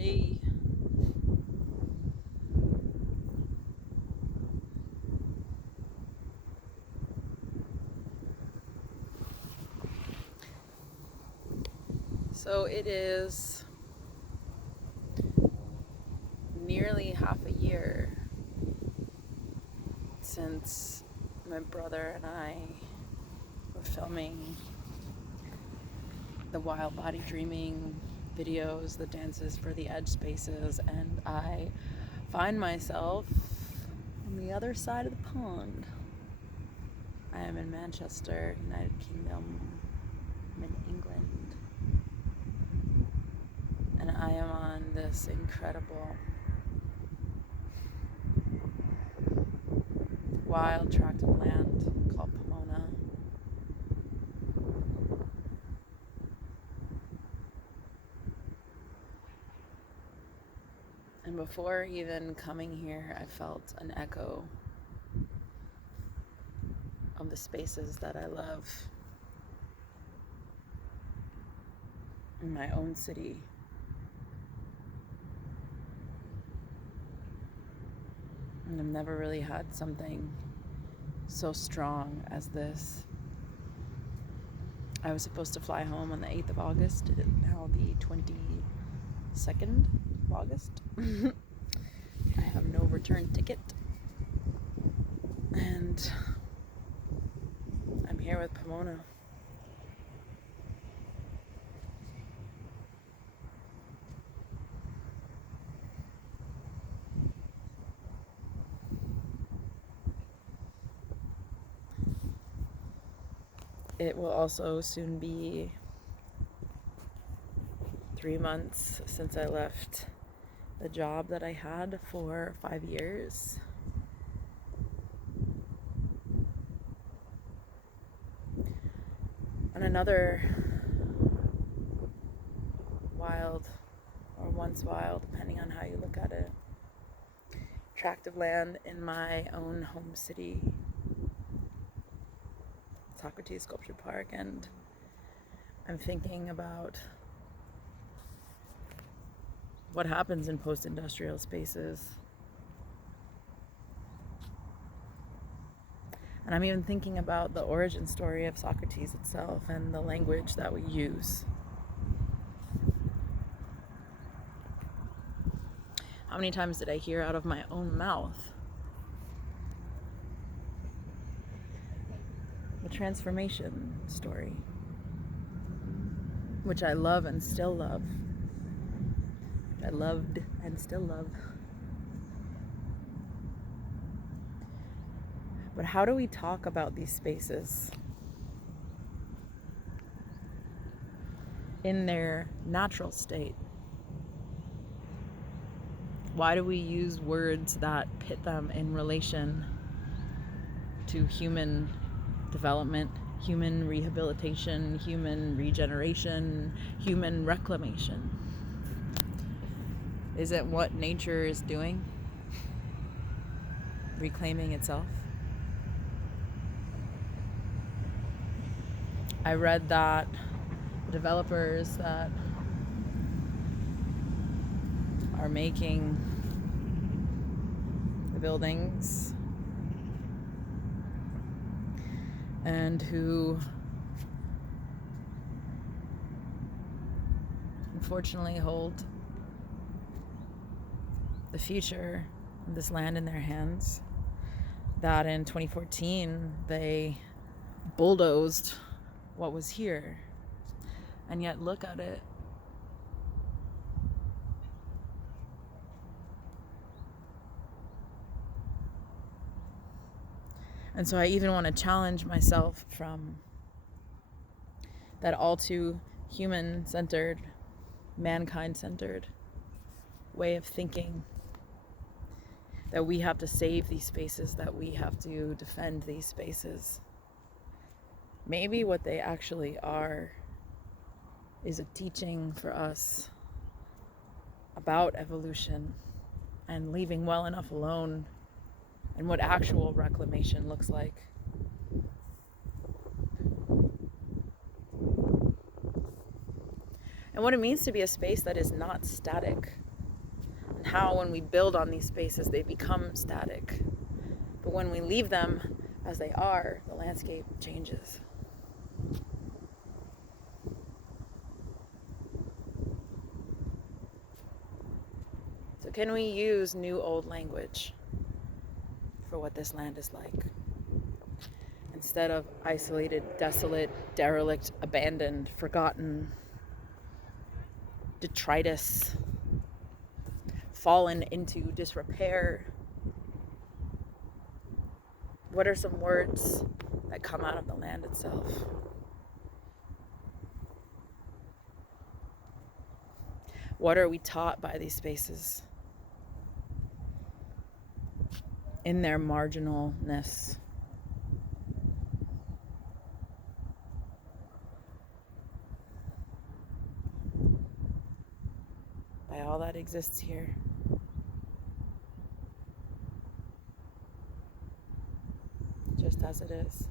Hey. So it is nearly half a year since my brother and I were filming the wild body dreaming videos, the dances for the edge spaces, and I find myself on the other side of the pond. I am in Manchester, United Kingdom. I'm in England. And I am on this incredible wild tract of land called Pomona. And before even coming here, I felt an echo of the spaces that I love in my own city. And I've never really had something so strong as this. I was supposed to fly home on the 8th of August. It is now the 22nd of August. I have no return ticket. And I'm here with Pomona. It will also soon be 3 months since I left the job that I had for 5 years. On another wild, or once wild, depending on how you look at it, tract of land in my own home city, Socrates Sculpture Park, and I'm thinking about what happens in post-industrial spaces. And I'm even thinking about the origin story of Socrates itself and the language that we use. How many times did I hear out of my own mouth the transformation story, which I love and still love. I loved and still love. But how do we talk about these spaces in their natural state? Why do we use words that pit them in relation to human development, human rehabilitation, human regeneration, human reclamation? Is it what nature is doing? Reclaiming itself? I read that the developers that are making the buildings and who unfortunately hold the future of this land in their hands, that in 2014 they bulldozed what was here, and yet look at it. And so I even want to challenge myself from that all too human-centered, mankind-centered way of thinking, that we have to save these spaces, that we have to defend these spaces. Maybe what they actually are is a teaching for us about evolution and leaving well enough alone, and what actual reclamation looks like. And what it means to be a space that is not static, how when we build on these spaces, they become static. But when we leave them as they are, the landscape changes. So can we use new old language for what this land is like? Instead of isolated, desolate, derelict, abandoned, forgotten, detritus, fallen into disrepair. What are some words that come out of the land itself? What are we taught by these spaces in their marginalness? By all that exists here. Just as it is.